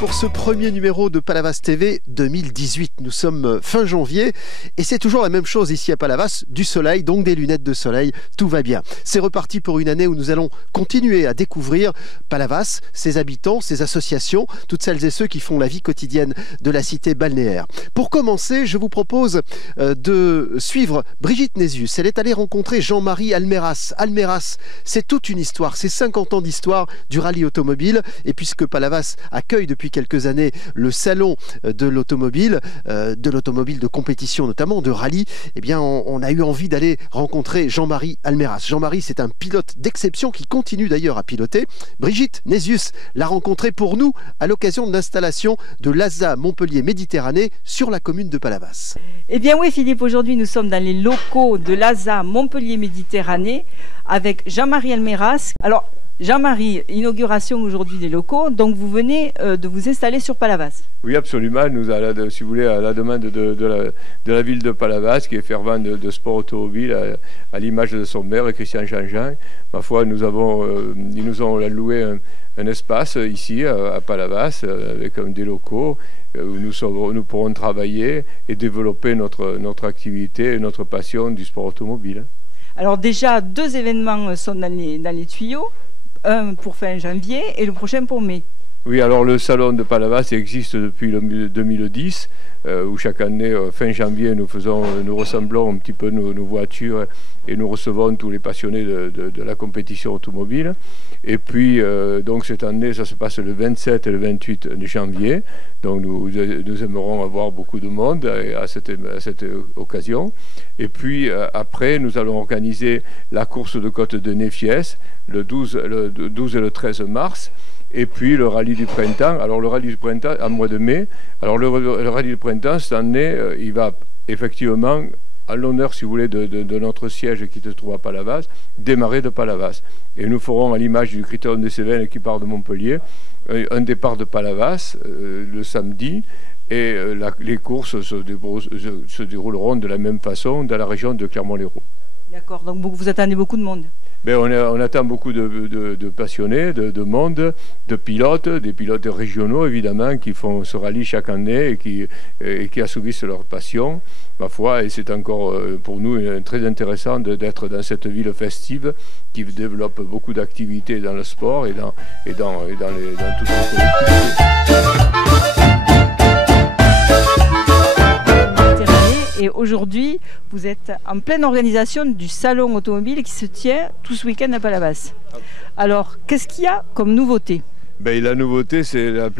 pour ce premier numéro de Palavas TV 2018. Nous sommes fin janvier et c'est toujours la même chose ici à Palavas, du soleil, donc des lunettes de soleil, tout va bien. C'est reparti pour une année où nous allons continuer à découvrir Palavas, ses habitants, ses associations, toutes celles et ceux qui font la vie quotidienne de la cité balnéaire. Pour commencer, je vous propose de suivre Brigitte Nézius. Elle est allée rencontrer Jean-Marie Almeras. Almeras, c'est toute une histoire, c'est 50 ans d'histoire du rallye automobile et puisque Palavas accueille depuis quelques années le salon de l'automobile de compétition notamment, de rallye, eh bien on a eu envie d'aller rencontrer Jean-Marie Almeras. Jean-Marie, c'est un pilote d'exception qui continue d'ailleurs à piloter. Brigitte Nézius l'a rencontré pour nous à l'occasion de l'installation de l'ASA Montpellier Méditerranée sur la commune de Palavas. Eh bien oui Philippe, aujourd'hui nous sommes dans les locaux de l'ASA Montpellier Méditerranée avec Jean-Marie Almeras. Alors Jean-Marie, inauguration aujourd'hui des locaux, donc vous venez de vous installer sur Palavas. Oui, absolument. Nous, si vous voulez, à la demande de la ville de Palavas, qui est fervent de sport automobile, à l'image de son maire, Christian Jean-Jean, ma foi, ils nous ont loué un espace ici, à Palavas, avec des locaux où nous pourrons travailler et développer notre activité et notre passion du sport automobile. Alors déjà, 2 événements sont dans les tuyaux. Un pour fin janvier et le prochain pour mai. Oui, alors le salon de Palavas existe depuis 2010, où chaque année, fin janvier, nous rassemblons un petit peu nos voitures et nous recevons tous les passionnés de la compétition automobile. Et puis, donc cette année, ça se passe le 27 et le 28 janvier. Donc nous aimerons avoir beaucoup de monde à cette occasion. Et puis après, nous allons organiser la course de côte de Néfiès le 12 et le 13 mars. Et puis le rallye du printemps. Alors le rallye du printemps en mois de mai. Alors le rallye du printemps, cette année, il va effectivement, à l'honneur, si vous voulez, de notre siège qui se trouve à Palavas, démarrer de Palavas. Et nous ferons, à l'image du Critérium des Cévennes qui part de Montpellier, un départ de Palavas le samedi. Et les courses se dérouleront de la même façon dans la région de Clermont-Lérault. D'accord, donc vous attendez beaucoup de monde. Ben on attend beaucoup de passionnés, de monde, de pilotes, des pilotes régionaux évidemment qui font ce rallye chaque année et qui assouvissent leur passion, ma foi, et c'est encore pour nous très intéressant d'être dans cette ville festive qui développe beaucoup d'activités dans le sport et dans toutes les collectivités. Et aujourd'hui, vous êtes en pleine organisation du salon automobile qui se tient tout ce week-end à Palavas. Alors, qu'est-ce qu'il y a comme nouveauté ? Ben, la nouveauté, c'est la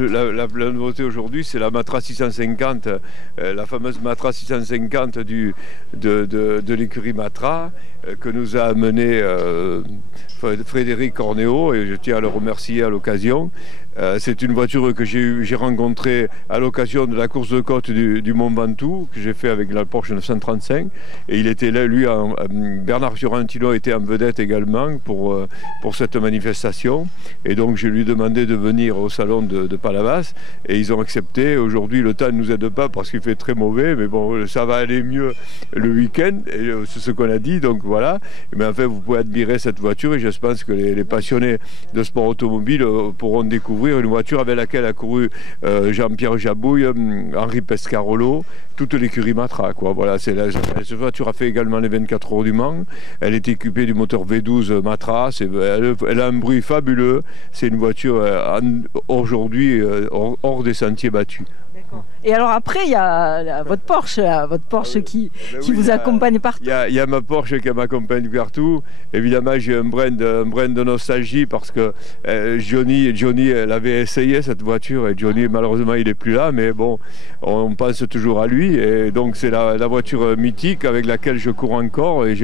nouveauté aujourd'hui, c'est la Matra 650, la fameuse Matra 650 de l'écurie Matra que nous a amené Frédéric Cornéo, et je tiens à le remercier à l'occasion. C'est une voiture que j'ai rencontrée à l'occasion de la course de côte du Mont Ventoux, que j'ai fait avec la Porsche 935. Et il était là, lui, Bernard Fiorentino était en vedette également pour cette manifestation. Et donc je lui ai demandé de venir au salon de Palavas. Et ils ont accepté. Aujourd'hui, le temps ne nous aide pas parce qu'il fait très mauvais. Mais bon, ça va aller mieux le week-end. Et c'est ce qu'on a dit. Donc voilà. Mais enfin, vous pouvez admirer cette voiture. Et je pense que les passionnés de sport automobile pourront découvrir une voiture avec laquelle a couru Jean-Pierre Jabouille, Henri Pescarolo, toute l'écurie Matra, quoi. Voilà, cette voiture a fait également les 24 heures du Mans. Elle est équipée du moteur V12 Matra. Elle a un bruit fabuleux. C'est une voiture aujourd'hui hors des sentiers battus. Et alors après, il y a votre Porsche qui vous accompagne partout. Il y a ma Porsche qui m'accompagne partout. Évidemment, j'ai un brin de nostalgie parce que Johnny l'avait essayé cette voiture et Johnny, malheureusement, il n'est plus là. Mais bon, on pense toujours à lui. Et donc, c'est la voiture mythique avec laquelle je cours encore. Et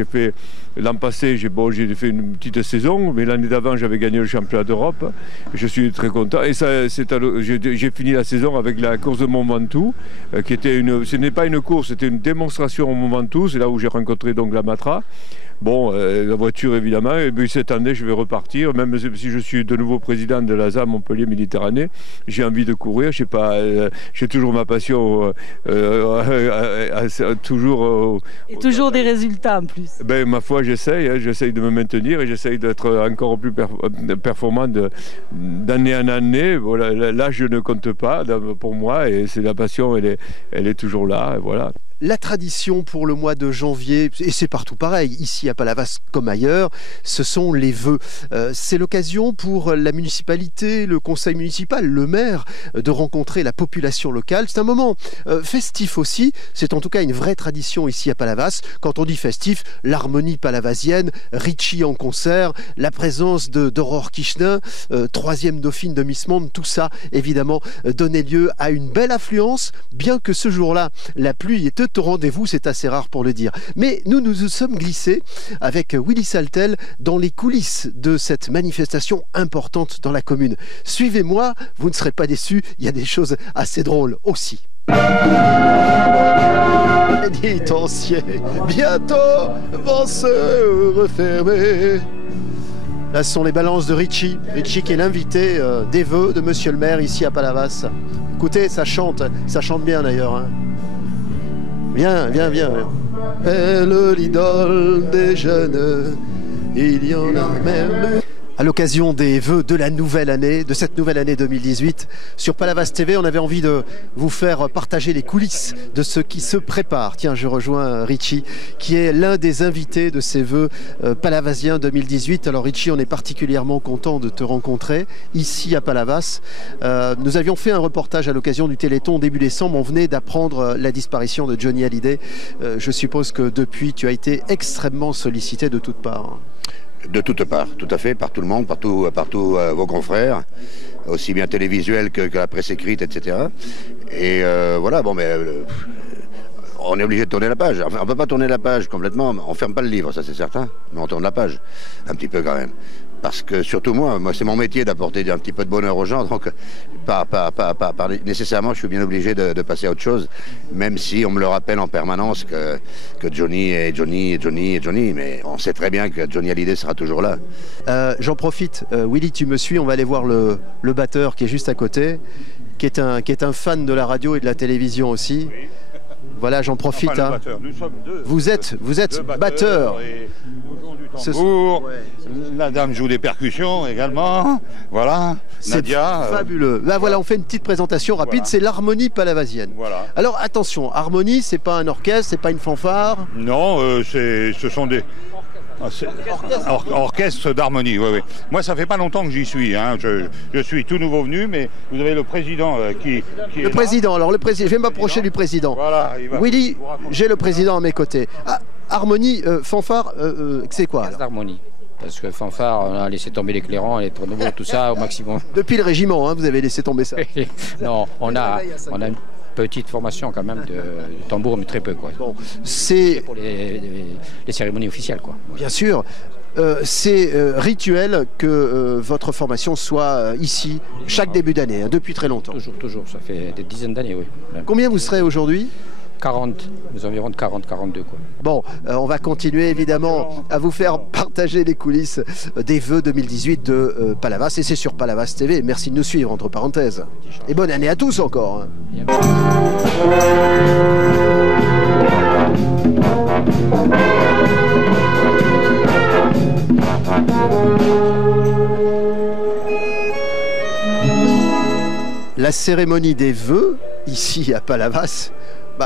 l'an passé, j'ai fait une petite saison, mais l'année d'avant, j'avais gagné le championnat d'Europe. Je suis très content. Et j'ai fini la saison avec la course de Mont Ventoux, ce n'est pas une course, c'était une démonstration au Mont Ventoux. C'est là où j'ai rencontré donc la Matra. Bon, la voiture évidemment, et puis cette année je vais repartir, même si je suis de nouveau président de l'ASA Montpellier Méditerranée, j'ai envie de courir, j'ai toujours ma passion, toujours... Et toujours des résultats en plus. Ben, ma foi, j'essaye de me maintenir et j'essaye d'être encore plus performant d'année en année. Voilà, là, je ne compte pas pour moi et c'est la passion, elle est toujours là. Et voilà. La tradition pour le mois de janvier, et c'est partout pareil, ici à Palavas comme ailleurs, ce sont les vœux. C'est l'occasion pour la municipalité, le conseil municipal, le maire, de rencontrer la population locale. C'est un moment festif aussi, c'est en tout cas une vraie tradition ici à Palavas. Quand on dit festif, l'harmonie palavasienne, Richie en concert, la présence d'Aurore Kichenin, troisième dauphine de Miss Monde, tout ça évidemment donnait lieu à une belle affluence, bien que ce jour-là, la pluie était au rendez-vous, c'est assez rare pour le dire. Mais nous sommes glissés avec Willy Saltel dans les coulisses de cette manifestation importante dans la commune. Suivez-moi, vous ne serez pas déçus, il y a des choses assez drôles aussi. Pénitencier, bientôt vont se refermer. Là, ce sont les balances de Richie. Richie qui est l'invité des vœux de Monsieur le maire ici à Palavas. Écoutez, ça chante bien d'ailleurs. Hein. Viens. Elle l'idole des jeunes, il y en a même. À l'occasion des vœux de la nouvelle année, de cette nouvelle année 2018, sur Palavas TV, on avait envie de vous faire partager les coulisses de ce qui se prépare. Tiens, je rejoins Richie, qui est l'un des invités de ces vœux palavasiens 2018. Alors Richie, on est particulièrement content de te rencontrer ici à Palavas. Nous avions fait un reportage à l'occasion du Téléthon début décembre. On venait d'apprendre la disparition de Johnny Hallyday. Je suppose que depuis, tu as été extrêmement sollicité de toutes parts. De toutes parts, tout à fait, par tout le monde, partout vos confrères, aussi bien télévisuels que la presse écrite, etc. Et voilà, bon, mais on est obligé de tourner la page. Enfin, on ne peut pas tourner la page complètement, on ne ferme pas le livre, ça c'est certain, mais on tourne la page, un petit peu quand même. Parce que surtout moi c'est mon métier d'apporter un petit peu de bonheur aux gens, donc nécessairement je suis bien obligé de passer à autre chose, même si on me le rappelle en permanence que Johnny est Johnny, mais on sait très bien que Johnny Hallyday sera toujours là. J'en profite, Willy, tu me suis, on va aller voir le batteur qui est juste à côté, qui est un fan de la radio et de la télévision aussi. Oui. Voilà, j'en profite. Enfin, batteur. Nous sommes deux. Vous êtes batteur. Nous jouons du tambour. La dame joue des percussions également. Voilà. Nadia. Fabuleux. Là, voilà, on fait une petite présentation rapide. Voilà. C'est l'harmonie palavasienne. Voilà. Alors attention, harmonie, c'est pas un orchestre, c'est pas une fanfare. Non, ce sont des. Orchestre d'harmonie, oui. Moi, ça fait pas longtemps que j'y suis. Hein. Je suis tout nouveau venu, mais vous avez le président qui le président. Alors le président, je vais m'approcher du président. Voilà. Willy, j'ai le président à mes côtés. Ah, harmonie, fanfare, c'est quoi d'harmonie. Parce que fanfare, on a laissé tomber l'éclairant, les nouveau, tout ça au maximum. Depuis le régiment, hein, vous avez laissé tomber ça. Non, on a une petite formation quand même de tambour, mais très peu, quoi. Bon, c'est pour les cérémonies officielles, quoi. Bien sûr. C'est rituel que votre formation soit ici chaque début d'année, hein, depuis très longtemps. Toujours, ça fait des dizaines d'années, oui. Combien vous serez aujourd'hui ? 40, nous environ de 40, 42 quoi. Bon, on va continuer évidemment à vous faire partager les coulisses des vœux 2018 de Palavas, et c'est sur Palavas TV. Merci de nous suivre, entre parenthèses. Et bonne année à tous encore. La cérémonie des vœux, ici à Palavas,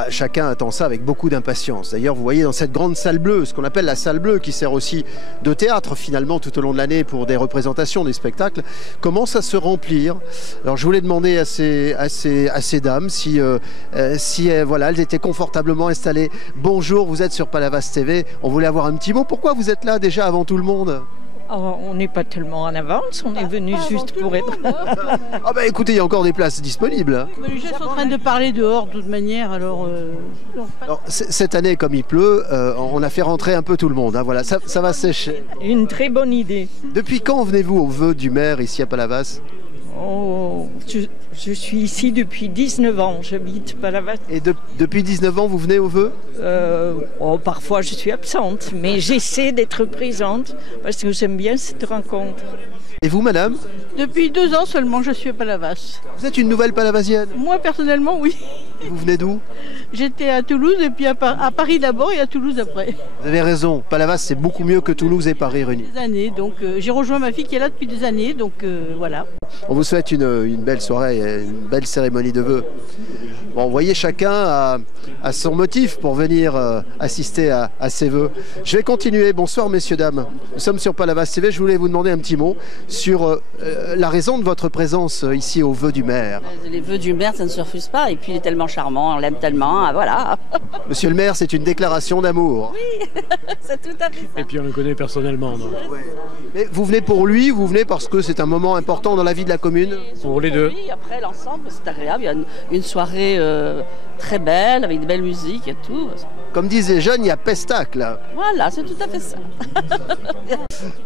chacun attend ça avec beaucoup d'impatience. D'ailleurs, vous voyez dans cette grande salle bleue, ce qu'on appelle la salle bleue, qui sert aussi de théâtre finalement tout au long de l'année pour des représentations, des spectacles, commence à se remplir. Alors je voulais demander à ces dames si voilà, elles étaient confortablement installées. Bonjour, vous êtes sur Palavas TV, on voulait avoir un petit mot. Pourquoi vous êtes là déjà avant tout le monde ? On n'est pas tellement en avance, on est venu juste pour être... Ah bah écoutez, il y a encore des places disponibles. Les gens sont en train de parler dehors de toute manière, alors cette année, comme il pleut, on a fait rentrer un peu tout le monde, hein, voilà, ça va sécher. Une très bonne idée. Depuis quand venez-vous aux vœux du maire ici à Palavas ? Oh, je suis ici depuis 19 ans, j'habite Palavas. Et depuis 19 ans, vous venez aux vœux? Parfois je suis absente, mais j'essaie d'être présente parce que j'aime bien cette rencontre. Et vous, madame? Depuis 2 ans seulement, je suis à Palavas. Vous êtes une nouvelle palavasienne? Moi, personnellement, oui. Vous venez d'où? J'étais à Toulouse et puis à Paris d'abord et à Toulouse après. Vous avez raison, Palavas c'est beaucoup mieux que Toulouse et Paris réunis. Des années, donc j'ai rejoint ma fille qui est là depuis des années, donc voilà. On vous souhaite une belle soirée, une belle cérémonie de vœux. Bon, vous voyez, chacun a son motif pour venir assister à ces vœux. Je vais continuer. Bonsoir messieurs, dames. Nous sommes sur Palavas TV. Je voulais vous demander un petit mot sur la raison de votre présence ici aux vœux du maire. Les vœux du maire, ça ne se refuse pas. Et puis il est tellement charmant, on l'aime tellement, voilà. Monsieur le maire, c'est une déclaration d'amour. Oui, c'est tout à fait ça. Et puis on le connaît personnellement. Donc. Ouais. Mais vous venez pour lui ou vous venez parce que c'est un moment important dans la vie de la commune? Pour les deux. Oui, après l'ensemble, c'est agréable. Il y a une soirée très belle, avec de belles musiques et tout. Comme disent les jeunes, il y a pestacle. Voilà, c'est tout à fait ça.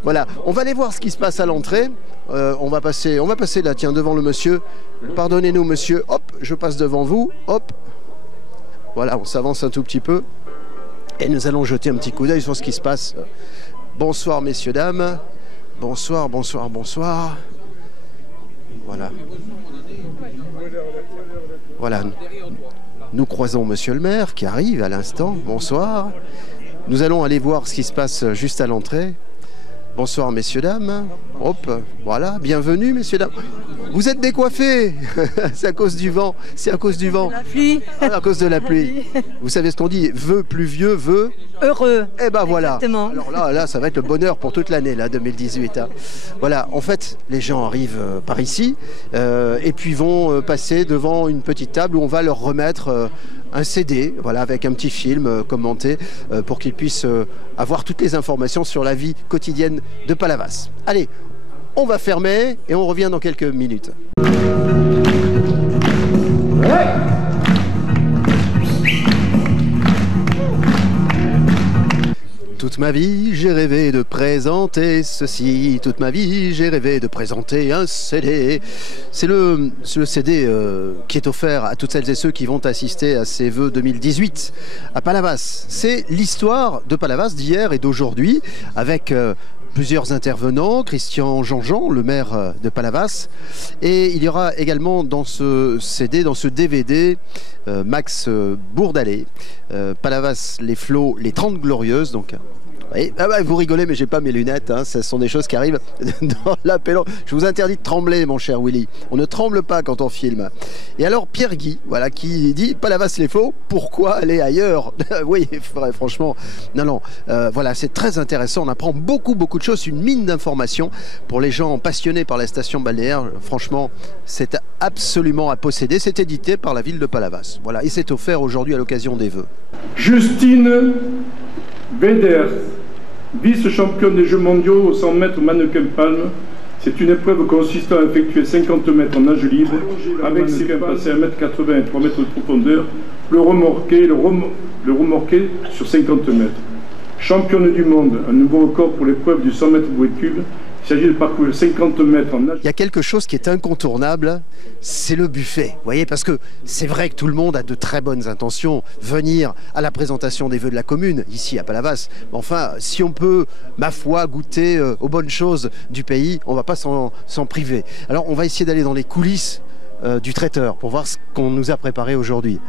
Voilà, on va aller voir ce qui se passe à l'entrée. On va passer là, tiens, devant le monsieur. Pardonnez-nous, monsieur. Hop, je passe devant vous. Hop. Voilà, on s'avance un tout petit peu. Et nous allons jeter un petit coup d'œil sur ce qui se passe. Bonsoir, messieurs, dames. Bonsoir, bonsoir, bonsoir. Voilà. Voilà. Nous croisons monsieur le maire qui arrive à l'instant. Bonsoir. Nous allons aller voir ce qui se passe juste à l'entrée. Bonsoir messieurs, dames. Hop, voilà, bienvenue messieurs, dames. Vous êtes décoiffés. C'est à cause du vent. C'est à cause du vent. La pluie. À cause de la pluie. Vous savez ce qu'on dit? Vœu pluvieux, vœu heureux. Eh ben voilà. Exactement. Alors là, ça va être le bonheur pour toute l'année, là, 2018. Hein. Voilà, en fait, les gens arrivent par ici et puis vont passer devant une petite table où on va leur remettre un CD, voilà, avec un petit film commenté pour qu'ils puissent avoir toutes les informations sur la vie quotidienne de Palavas. Allez, on va fermer et on revient dans quelques minutes. Ouais. Toute ma vie, j'ai rêvé de présenter ceci. Toute ma vie, j'ai rêvé de présenter un CD. C'est le CD qui est offert à toutes celles et ceux qui vont assister à ces vœux 2018 à Palavas. C'est l'histoire de Palavas d'hier et d'aujourd'hui avec plusieurs intervenants, Christian Jean-Jean, le maire de Palavas, et il y aura également dans ce CD, dans ce DVD, Max Bourdalet, Palavas, les flots, les 30 glorieuses, donc. Oui, ah bah, vous rigolez, mais j'ai pas mes lunettes, hein. Ce sont des choses qui arrivent dans l'appel. Je vous interdis de trembler, mon cher Willy. On ne tremble pas quand on filme. Et alors, Pierre Guy, voilà, qui dit Palavas les faux, pourquoi aller ailleurs? Oui, franchement, non, voilà, c'est très intéressant. On apprend beaucoup de choses, une mine d'informations pour les gens passionnés par la station balnéaire. Franchement, c'est absolument à posséder. C'est édité par la ville de Palavas. Voilà, et c'est offert aujourd'hui à l'occasion des vœux. Justine Veders, vice-championne des Jeux mondiaux au 100 mètres mannequin palme. C'est une épreuve consistant à effectuer 50 mètres en nage libre, avec ses gains passés à 1,80 m et 3 mètres de profondeur, le remorqué sur 50 mètres. Championne du monde, un nouveau record pour l'épreuve du 100 mètres bouée cube. Il s'agit de parcourir 50 mètres en nage. Il y a quelque chose qui est incontournable, c'est le buffet. Vous voyez, parce que c'est vrai que tout le monde a de très bonnes intentions, venir à la présentation des vœux de la commune, ici à Palavas. Mais enfin, si on peut, ma foi, goûter aux bonnes choses du pays, on ne va pas s'en priver. Alors, on va essayer d'aller dans les coulisses du traiteur pour voir ce qu'on nous a préparé aujourd'hui.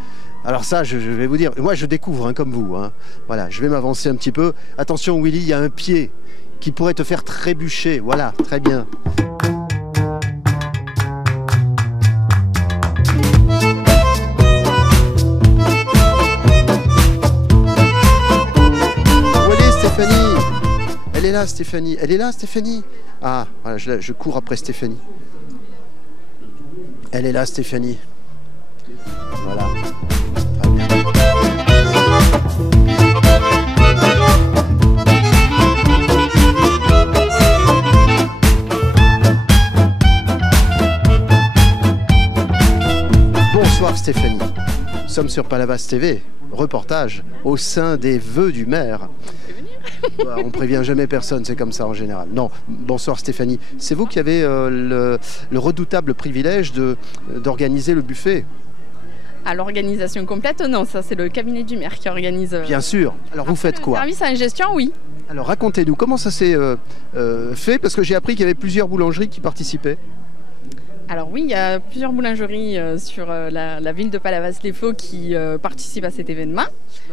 Alors ça, je vais vous dire, moi je découvre, hein, comme vous. Hein. Voilà, je vais m'avancer un petit peu. Attention Willy, il y a un pied qui pourrait te faire trébucher. Voilà, très bien. Où elle est Stéphanie? Elle est là Stéphanie. Elle est là Stéphanie? Ah, voilà, je cours après Stéphanie. Elle est là Stéphanie. Voilà. Bonsoir Stéphanie, nous sommes sur Palavas TV, reportage au sein des vœux du maire. On prévient jamais personne, c'est comme ça en général. Non, bonsoir Stéphanie. C'est vous qui avez le redoutable privilège d'organiser le buffet? À l'organisation complète, non, ça c'est le cabinet du maire qui organise. Bien sûr. Alors vous faites quoi? Service à l'ingestion, oui. Alors racontez-nous, comment ça s'est fait? Parce que j'ai appris qu'il y avait plusieurs boulangeries qui participaient. Alors oui, il y a plusieurs boulangeries sur la ville de Palavas-les-Flots qui participent à cet événement.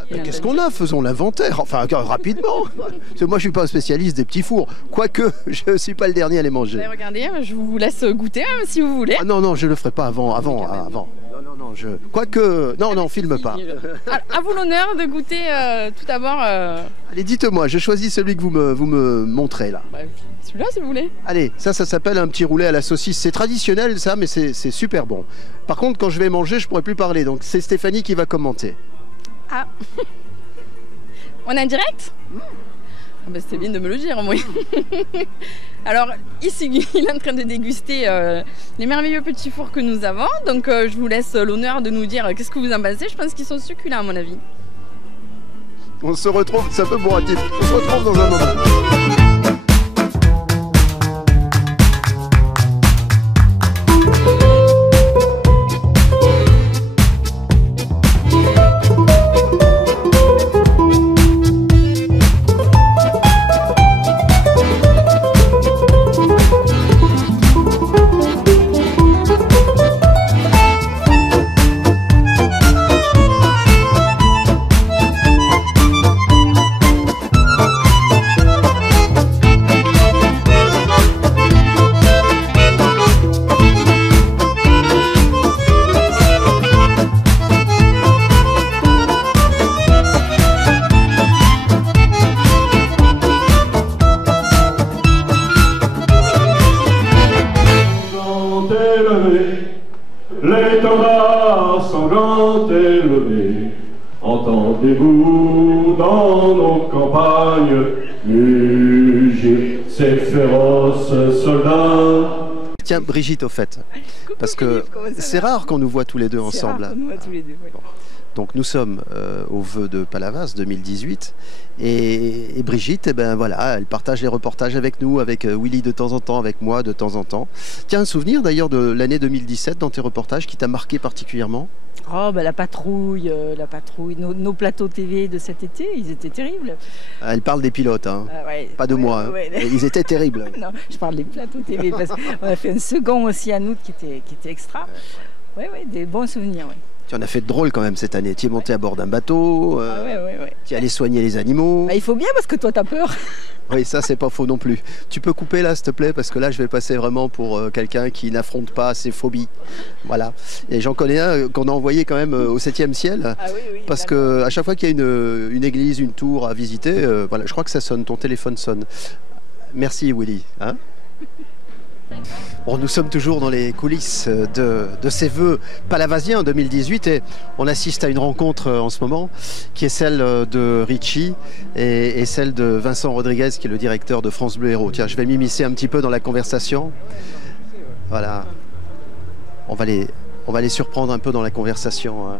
Qu'est-ce qu'on a? Faisons l'inventaire, enfin rapidement. Parce que moi je suis pas un spécialiste des petits fours, quoique je ne suis pas le dernier à les manger. Regardez, je vous laisse goûter si vous voulez. Ah non, je ne le ferai pas avant. Non, quoique... Non, filme pas. À vous l'honneur de goûter tout d'abord... Allez, dites-moi, je choisis celui que vous me montrez là. Celui-là, si vous voulez. Allez, ça s'appelle un petit roulet à la saucisse. C'est traditionnel ça, mais c'est super bon. Par contre, quand je vais manger, je ne pourrai plus parler. Donc c'est Stéphanie qui va commenter. Ah. On est en direct? C'est bien de me le dire, moi. Alors, ici, il est en train de déguster les merveilleux petits fours que nous avons. Donc, je vous laisse l'honneur de nous dire qu'est-ce que vous en pensez. Je pense qu'ils sont succulents, à mon avis. On se retrouve, c'est un peu bourratif. On se retrouve dans un moment. L'étendard sanglant est levé, entendez-vous dans nos campagnes mugir ces féroces soldats. Tiens, Brigitte, au fait, parce que c'est rare qu'on nous voit tous les deux ensemble. Rare qu'on nous voit tous les deux, oui. Donc nous sommes au vœu de Palavas 2018 et Brigitte, eh ben voilà, elle partage les reportages avec nous, avec Willy de temps en temps, avec moi de temps en temps. Tiens, un souvenir d'ailleurs de l'année 2017 dans tes reportages qui t'a marqué particulièrement? Oh, bah, la patrouille, nos plateaux TV de cet été, ils étaient terribles. Elle parle des pilotes, hein. Ouais, pas de moi. Ouais. Hein. Ils étaient terribles. Non, je parle des plateaux TV parce qu'on a fait un second aussi à août qui était extra. Ouais, des bons souvenirs. Ouais. Tu en as fait de drôle quand même cette année. Tu es monté à bord d'un bateau, tu es allé soigner les animaux. Bah, il faut bien parce que toi t'as peur. Oui, ça c'est pas faux non plus. Tu peux couper là s'il te plaît parce que là je vais passer vraiment pour quelqu'un qui n'affronte pas ses phobies. Voilà. Et j'en connais un qu'on a envoyé quand même au 7e ciel. Ah, oui, parce qu'à chaque fois qu'il y a une église, une tour à visiter, voilà, je crois que ça sonne, ton téléphone sonne. Merci Willy. Hein? Bon, nous sommes toujours dans les coulisses de ces vœux palavasiens 2018 et on assiste à une rencontre en ce moment qui est celle de Richie et celle de Vincent Rodriguez qui est le directeur de France Bleu Héros. Tiens, je vais m'immiscer un petit peu dans la conversation. Voilà. On va les surprendre un peu dans la conversation. Hein.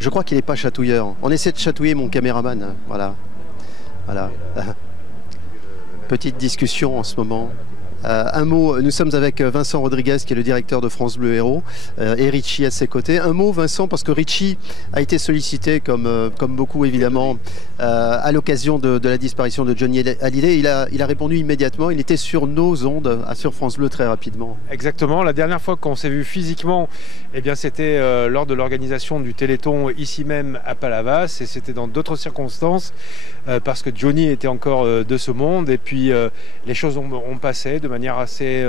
Je crois qu'il n'est pas chatouilleur. On essaie de chatouiller mon caméraman. Hein. Voilà. Petite discussion en ce moment. Un mot, nous sommes avec Vincent Rodriguez qui est le directeur de France Bleu Héros et Richie à ses côtés. Un mot Vincent, parce que Richie a été sollicité comme beaucoup évidemment à l'occasion de la disparition de Johnny Hallyday. Il a répondu immédiatement, il était sur nos ondes, sur France Bleu très rapidement. Exactement, la dernière fois qu'on s'est vu physiquement, eh bien c'était lors de l'organisation du Téléthon ici même à Palavas et c'était dans d'autres circonstances parce que Johnny était encore de ce monde et puis les choses ont passé de manière assez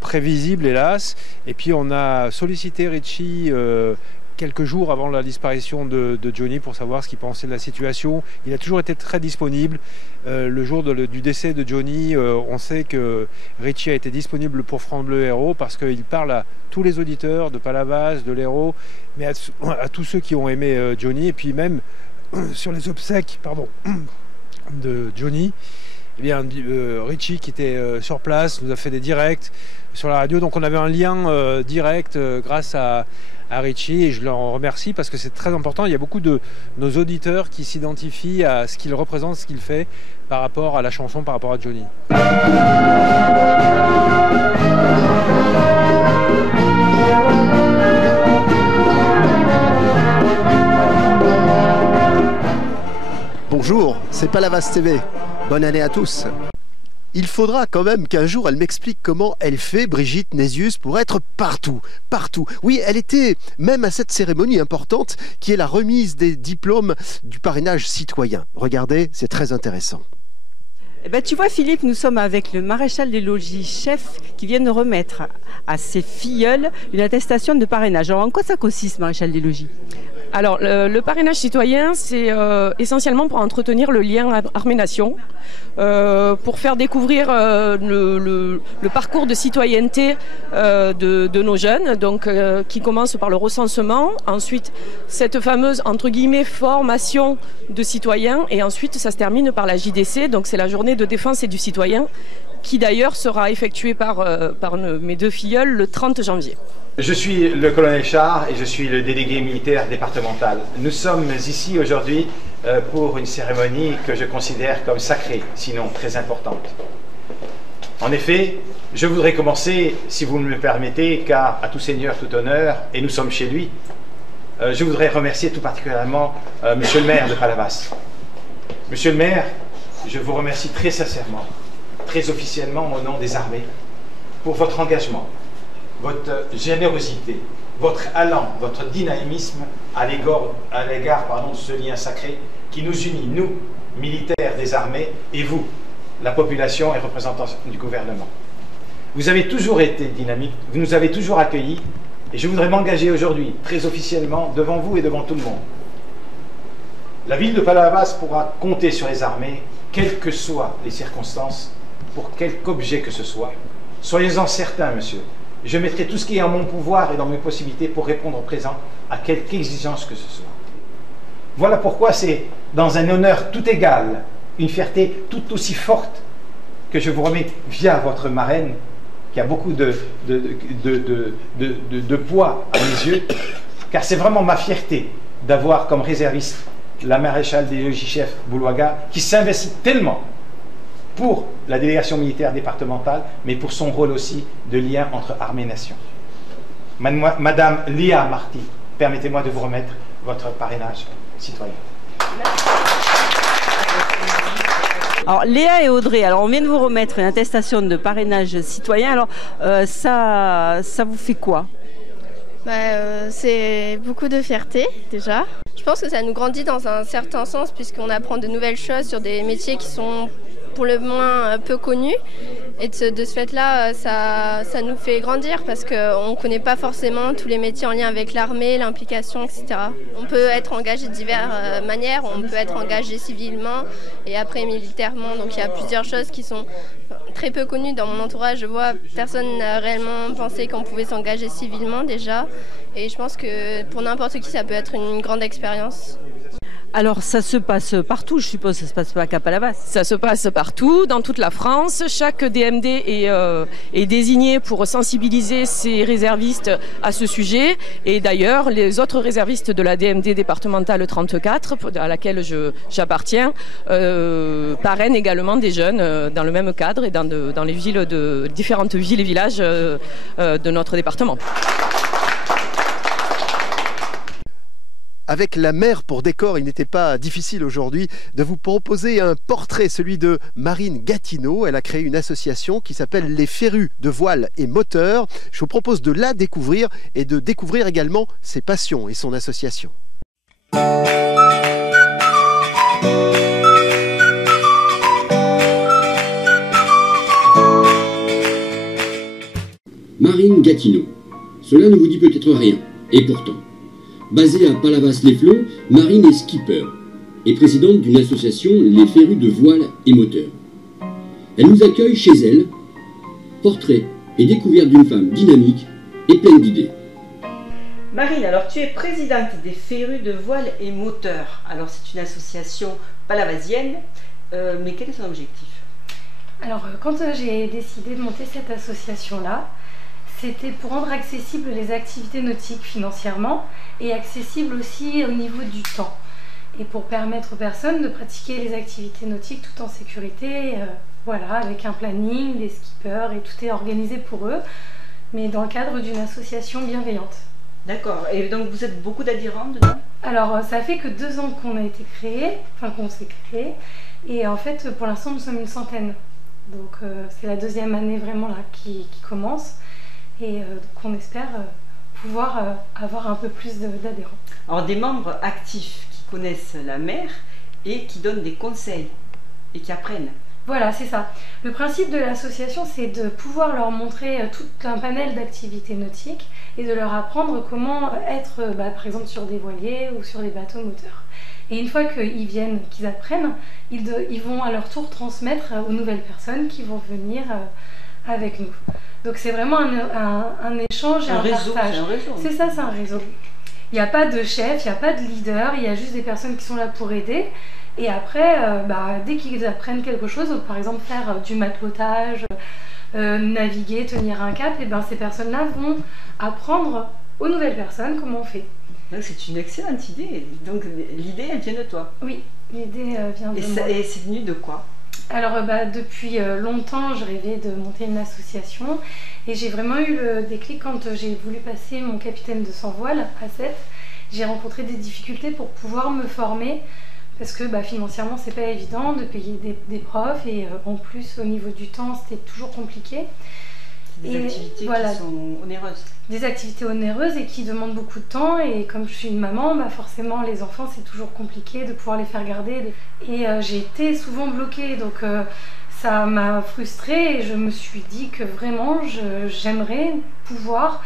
prévisible hélas et puis on a sollicité Richie quelques jours avant la disparition de Johnny pour savoir ce qu'il pensait de la situation. Il a toujours été très disponible. Le jour du décès de Johnny, on sait que Richie a été disponible pour France Bleu Héros parce qu'il parle à tous les auditeurs de Palavas, de l'Hérault, mais à tous ceux qui ont aimé Johnny et puis même sur les obsèques de Johnny. Eh bien, Richie qui était sur place nous a fait des directs sur la radio, donc on avait un lien direct grâce à à Richie et je leur en remercie parce que c'est très important. Il y a beaucoup de nos auditeurs qui s'identifient à ce qu'il représente, ce qu'il fait par rapport à la chanson, par rapport à Johnny. Bonjour, c'est Palavas TV. Bonne année à tous. Il faudra quand même qu'un jour elle m'explique comment elle fait, Brigitte Nésius, pour être partout, partout. Oui, elle était même à cette cérémonie importante qui est la remise des diplômes du parrainage citoyen. Regardez, c'est très intéressant. Eh ben, tu vois Philippe, nous sommes avec le maréchal des logis chef qui vient de remettre à ses filleuls une attestation de parrainage. Alors en quoi ça consiste, maréchal des logis ? Alors, le parrainage citoyen, c'est essentiellement pour entretenir le lien armée-nation, pour faire découvrir le parcours de citoyenneté de nos jeunes, donc qui commence par le recensement, ensuite cette fameuse, entre guillemets, formation de citoyens, et ensuite ça se termine par la JDC, donc c'est la journée de défense et du citoyen, qui d'ailleurs sera effectuée par mes deux filleuls le 30 janvier. Je suis le colonel Char et je suis le délégué militaire départemental. Nous sommes ici aujourd'hui pour une cérémonie que je considère comme sacrée, sinon très importante. En effet, je voudrais commencer, si vous me le permettez, car à tout seigneur, tout honneur, et nous sommes chez lui, je voudrais remercier tout particulièrement Monsieur le maire de Palavas. Monsieur le maire, je vous remercie très sincèrement, très officiellement au nom des armées, pour votre engagement, votre générosité, votre allant, votre dynamisme à l'égard de ce lien sacré qui nous unit, nous, militaires des armées, et vous, la population et représentants du gouvernement. Vous avez toujours été dynamique, vous nous avez toujours accueillis, et je voudrais m'engager aujourd'hui, très officiellement, devant vous et devant tout le monde. La ville de Palavas pourra compter sur les armées, quelles que soient les circonstances, pour quelque objet que ce soit. Soyez-en certains, monsieur. Je mettrai tout ce qui est en mon pouvoir et dans mes possibilités pour répondre présent à quelque exigence que ce soit. Voilà pourquoi c'est dans un honneur tout égal, une fierté tout aussi forte que je vous remets via votre marraine, qui a beaucoup de poids à mes yeux, car c'est vraiment ma fierté d'avoir comme réserviste la maréchale des logis chefs Boulouaga, qui s'investit tellement pour la délégation militaire départementale, mais pour son rôle aussi de lien entre armée et nation. Madame Léa Marty, permettez-moi de vous remettre votre parrainage citoyen. Alors Léa et Audrey, alors on vient de vous remettre une attestation de parrainage citoyen, alors ça vous fait quoi ? C'est beaucoup de fierté déjà. Je pense que ça nous grandit dans un certain sens puisqu'on apprend de nouvelles choses sur des métiers qui sont pour le moins peu connus. Et de ce fait-là, ça nous fait grandir parce qu'on ne connaît pas forcément tous les métiers en lien avec l'armée, l'implication, etc. On peut être engagé de diverses manières, on peut être engagé civilement et après militairement. Donc il y a plusieurs choses qui sont très peu connues dans mon entourage. Je vois personne n'a réellement pensé qu'on pouvait s'engager civilement déjà. Et je pense que pour n'importe qui, ça peut être une grande expérience. Alors ça se passe partout, je suppose, ça se passe pas qu'à Palavas. Ça se passe partout, dans toute la France. Chaque DMD est désigné pour sensibiliser ses réservistes à ce sujet. Et d'ailleurs, les autres réservistes de la DMD départementale 34, à laquelle j'appartiens, parrainent également des jeunes dans le même cadre et dans les villes différentes villes et villages de notre département. Avec la mer pour décor, il n'était pas difficile aujourd'hui de vous proposer un portrait, celui de Marine Gatineau. Elle a créé une association qui s'appelle Les Férus de Voile et Moteurs. Je vous propose de la découvrir et de découvrir également ses passions et son association. Marine Gatineau. Cela ne vous dit peut-être rien, et pourtant. Basée à Palavas-les-Flots, Marine est skipper et présidente d'une association Les Férus de Voile et Moteurs. Elle nous accueille chez elle, portrait et découverte d'une femme dynamique et pleine d'idées. Marine, alors tu es présidente des Férus de Voile et Moteurs. Alors c'est une association palavasienne, mais quel est son objectif ? Alors quand j'ai décidé de monter cette association-là, C'était pour rendre accessibles les activités nautiques financièrement et accessibles aussi au niveau du temps. Et pour permettre aux personnes de pratiquer les activités nautiques tout en sécurité, voilà, avec un planning, des skippers et tout est organisé pour eux, mais dans le cadre d'une association bienveillante. D'accord. Et donc vous êtes beaucoup d'adhérents dedans? Alors ça fait que 2 ans qu'on a été créé, enfin qu'on s'est créé, et en fait pour l'instant nous sommes une centaine. Donc c'est la 2e année vraiment là qui commence, et qu'on espère pouvoir avoir un peu plus d'adhérents. Alors des membres actifs qui connaissent la mer et qui donnent des conseils et qui apprennent. Voilà, c'est ça. Le principe de l'association, c'est de pouvoir leur montrer tout un panel d'activités nautiques et de leur apprendre comment être, par exemple, sur des voiliers ou sur des bateaux moteurs. Et une fois qu'ils viennent, qu'ils apprennent, ils vont à leur tour transmettre aux nouvelles personnes qui vont venir avec nous. Donc c'est vraiment un échange et un partage. C'est ça, c'est un réseau. Il n'y a pas de chef, il n'y a pas de leader, il y a juste des personnes qui sont là pour aider. Et après, dès qu'ils apprennent quelque chose, par exemple faire du matelotage, naviguer, tenir un cap, et ces personnes-là vont apprendre aux nouvelles personnes comment on fait. C'est une excellente idée. Donc l'idée, elle vient de toi? Oui, l'idée vient de moi. Et c'est venu de quoi? Alors depuis longtemps, je rêvais de monter une association et j'ai vraiment eu le déclic quand j'ai voulu passer mon capitaine de sans voile à 7. J'ai rencontré des difficultés pour pouvoir me former parce que financièrement c'est pas évident de payer des profs et en plus au niveau du temps c'était toujours compliqué. Des activités qui sont onéreuses. Des activités onéreuses et qui demandent beaucoup de temps, et comme je suis une maman, forcément les enfants c'est toujours compliqué de pouvoir les faire garder. Et j'ai été souvent bloquée, donc ça m'a frustrée et je me suis dit que vraiment j'aimerais pouvoir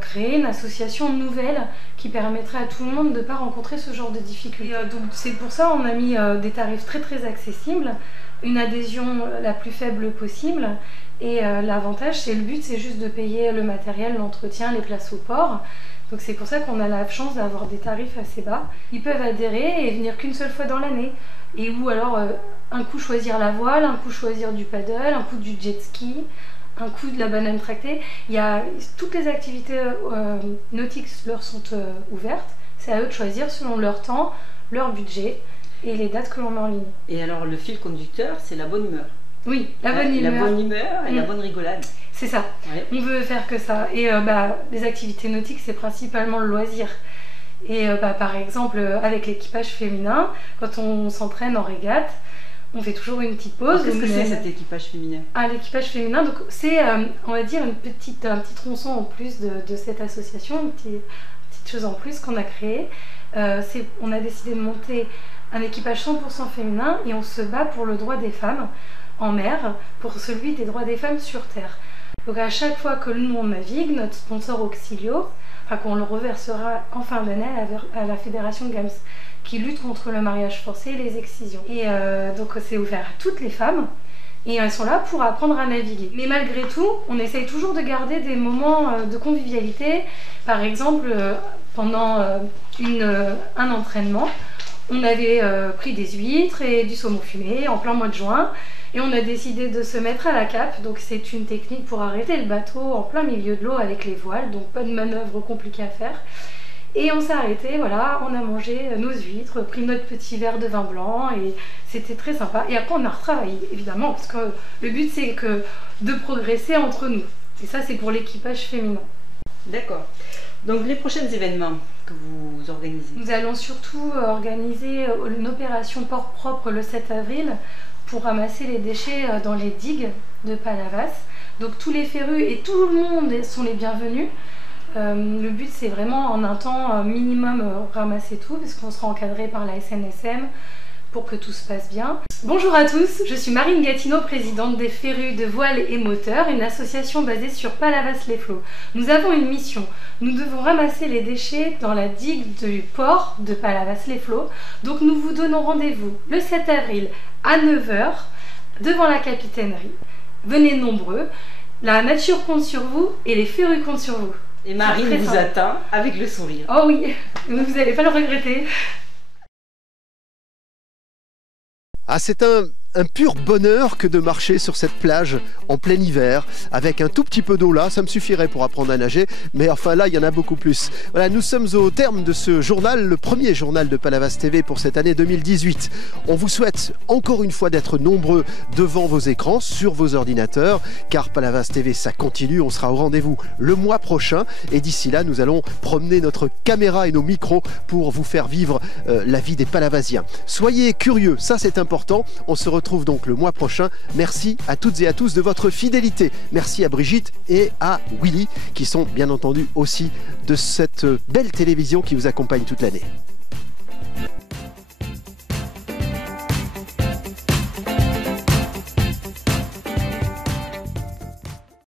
créer une association nouvelle qui permettrait à tout le monde de ne pas rencontrer ce genre de difficultés. Donc c'est pour ça qu'on a mis des tarifs très très accessibles, une adhésion la plus faible possible. Et l'avantage, c'est le but, c'est juste de payer le matériel, l'entretien, les places au port. Donc c'est pour ça qu'on a la chance d'avoir des tarifs assez bas. Ils peuvent adhérer et venir qu'une seule fois dans l'année. Et ou alors un coup choisir la voile, un coup choisir du paddle, un coup du jet ski, un coup de la banane tractée. Toutes les activités nautiques leur sont ouvertes. C'est à eux de choisir selon leur temps, leur budget et les dates que l'on met en ligne. Et alors le fil conducteur, c'est la bonne humeur. Oui, la bonne humeur. La bonne humeur et la bonne rigolade. C'est ça, ouais. On veut faire que ça. Et les activités nautiques, c'est principalement le loisir. Et par exemple, avec l'équipage féminin, quand on s'entraîne en régate, on fait toujours une petite pause. Qu'est-ce que c'est cet équipage féminin? L'équipage féminin, donc c'est, on va dire, un petit tronçon en plus de cette association, une petite chose en plus qu'on a créée. On a décidé de monter un équipage 100% féminin et on se bat pour le droit des femmes en mer, pour celui des droits des femmes sur terre. Donc à chaque fois que nous on navigue, notre sponsor Auxilio, qu'on le reversera en fin d'année à la fédération GAMS, qui lutte contre le mariage forcé et les excisions. Et donc c'est ouvert à toutes les femmes, et elles sont là pour apprendre à naviguer. Mais malgré tout, on essaye toujours de garder des moments de convivialité. Par exemple, pendant un entraînement, on avait pris des huîtres et du saumon fumé en plein mois de juin. Et on a décidé de se mettre à la cape, donc c'est une technique pour arrêter le bateau en plein milieu de l'eau avec les voiles, donc pas de manœuvre compliquée à faire. Et on s'est arrêté, voilà, on a mangé nos huîtres, pris notre petit verre de vin blanc et c'était très sympa. Et après on a retravaillé, évidemment, parce que le but c'est de progresser entre nous. Et ça c'est pour l'équipage féminin. D'accord. Donc les prochains événements que vous organisez? Nous allons surtout organiser une opération port propre le 7 avril, pour ramasser les déchets dans les digues de Palavas. Donc tous les férus et tout le monde sont les bienvenus. Le but c'est vraiment en un temps minimum ramasser tout, parce qu'on sera encadré par la SNSM pour que tout se passe bien. Bonjour à tous, je suis Marine Gatineau, présidente des Férus de Voile et Moteurs, une association basée sur Palavas-les-Flots. Nous avons une mission, nous devons ramasser les déchets dans la digue du port de Palavas-les-Flots. Donc nous vous donnons rendez-vous le 7 avril à 9 h devant la capitainerie. Venez nombreux, la nature compte sur vous et les férus comptent sur vous. Et Marine vous attend avec le sourire. Oh oui, vous n'allez pas le regretter. C'est un un pur bonheur que de marcher sur cette plage en plein hiver, avec un tout petit peu d'eau là, ça me suffirait pour apprendre à nager, mais enfin là, il y en a beaucoup plus. Voilà, nous sommes au terme de ce journal, le premier journal de Palavas TV pour cette année 2018. On vous souhaite encore une fois d'être nombreux devant vos écrans, sur vos ordinateurs, car Palavas TV, ça continue, on sera au rendez-vous le mois prochain, et d'ici là, nous allons promener notre caméra et nos micros pour vous faire vivre la vie des Palavasiens. Soyez curieux, ça c'est important, on se retrouve donc le mois prochain. Merci à toutes et à tous de votre fidélité. Merci à Brigitte et à Willy qui sont bien entendu aussi de cette belle télévision qui vous accompagne toute l'année.